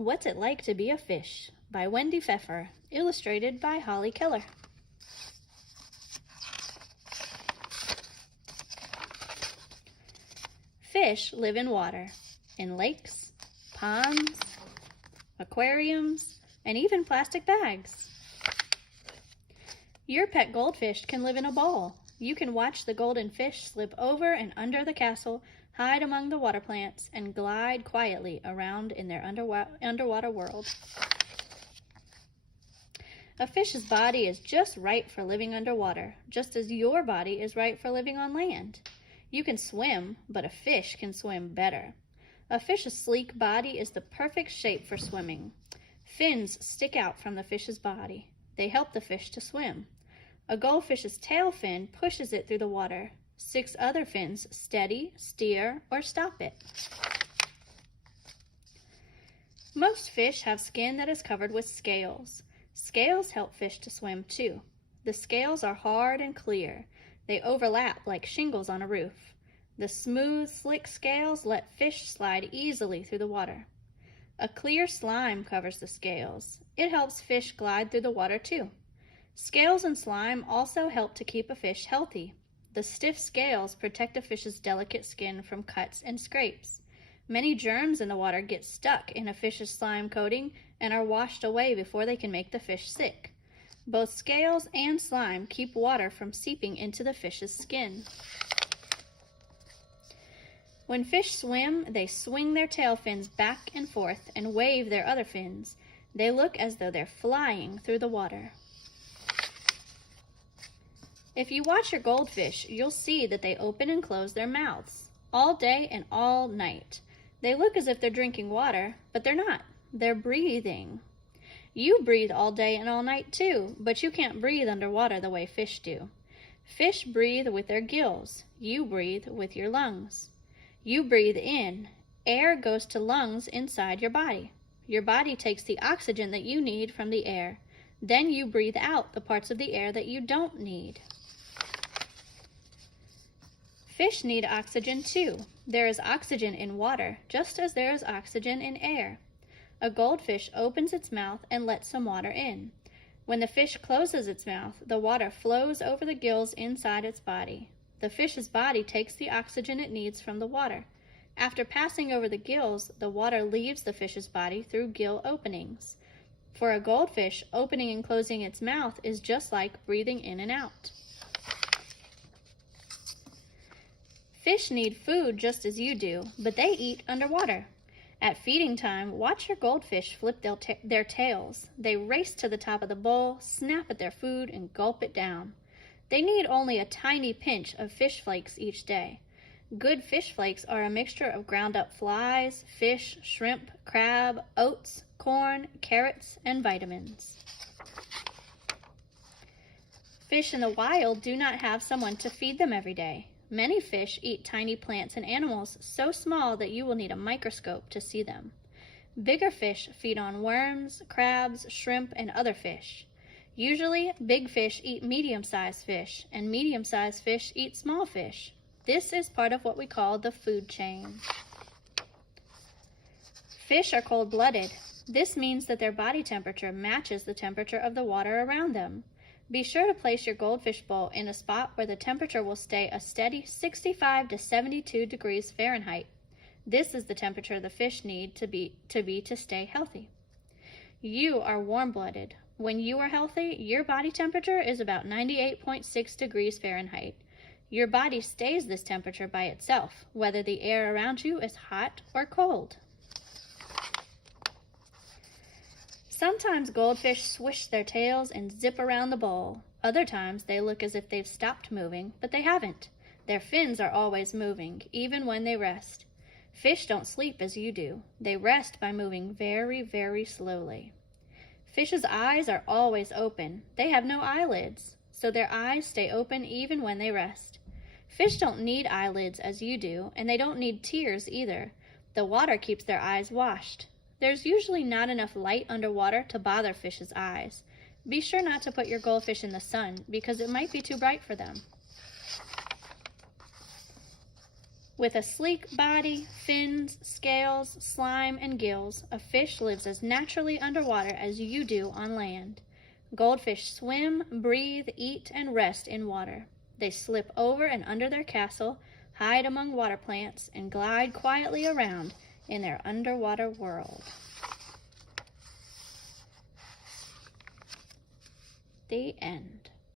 What's It Like to Be a Fish by Wendy Pfeffer, illustrated by Holly Keller. Fish live in water, in lakes, ponds, aquariums, and even plastic bags. Your pet goldfish can live in a bowl. You can watch the golden fish slip over and under the castle, hide among the water plants, and glide quietly around in their underwater world. A fish's body is just right for living underwater, just as your body is right for living on land. You can swim, but a fish can swim better. A fish's sleek body is the perfect shape for swimming. Fins stick out from the fish's body. They help the fish to swim. A goldfish's tail fin pushes it through the water. 6 other fins steady, steer, or stop it. Most fish have skin that is covered with scales. Scales help fish to swim too. The scales are hard and clear. They overlap like shingles on a roof. The smooth, slick scales let fish slide easily through the water. A clear slime covers the scales. It helps fish glide through the water too. Scales and slime also help to keep a fish healthy. The stiff scales protect a fish's delicate skin from cuts and scrapes. Many germs in the water get stuck in a fish's slime coating and are washed away before they can make the fish sick. Both scales and slime keep water from seeping into the fish's skin. When fish swim, they swing their tail fins back and forth and wave their other fins. They look as though they're flying through the water. If you watch your goldfish, you'll see that they open and close their mouths all day and all night. They look as if they're drinking water, but they're not. They're breathing. You breathe all day and all night too, but you can't breathe underwater the way fish do. Fish breathe with their gills. You breathe with your lungs. You breathe in. Air goes to lungs inside your body. Your body takes the oxygen that you need from the air. Then you breathe out the parts of the air that you don't need. Fish need oxygen too. There is oxygen in water, just as there is oxygen in air. A goldfish opens its mouth and lets some water in. When the fish closes its mouth, the water flows over the gills inside its body. The fish's body takes the oxygen it needs from the water. After passing over the gills, the water leaves the fish's body through gill openings. For a goldfish, opening and closing its mouth is just like breathing in and out. Fish need food just as you do, but they eat underwater. At feeding time, watch your goldfish flip their tails. They race to the top of the bowl, snap at their food, and gulp it down. They need only a tiny pinch of fish flakes each day. Good fish flakes are a mixture of ground up flies, fish, shrimp, crab, oats, corn, carrots, and vitamins. Fish in the wild do not have someone to feed them every day. Many fish eat tiny plants and animals so small that you will need a microscope to see them. Bigger fish feed on worms, crabs, shrimp, and other fish. Usually, big fish eat medium-sized fish, and medium-sized fish eat small fish. This is part of what we call the food chain. Fish are cold-blooded. This means that their body temperature matches the temperature of the water around them. Be sure to place your goldfish bowl in a spot where the temperature will stay a steady 65 to 72 degrees Fahrenheit. This is the temperature the fish need to stay healthy. You are warm-blooded. When you are healthy, your body temperature is about 98.6 degrees Fahrenheit. Your body stays this temperature by itself, whether the air around you is hot or cold. Sometimes goldfish swish their tails and zip around the bowl. Other times they look as if they've stopped moving, but they haven't. Their fins are always moving, even when they rest. Fish don't sleep as you do. They rest by moving very, very slowly. Fish's eyes are always open. They have no eyelids, so their eyes stay open even when they rest. Fish don't need eyelids as you do, and they don't need tears either. The water keeps their eyes washed. There's usually not enough light underwater to bother fish's eyes. Be sure not to put your goldfish in the sun because it might be too bright for them. With a sleek body, fins, scales, slime, and gills, a fish lives as naturally underwater as you do on land. Goldfish swim, breathe, eat, and rest in water. They slip over and under their castle, hide among water plants, and glide quietly around in their underwater world. The end.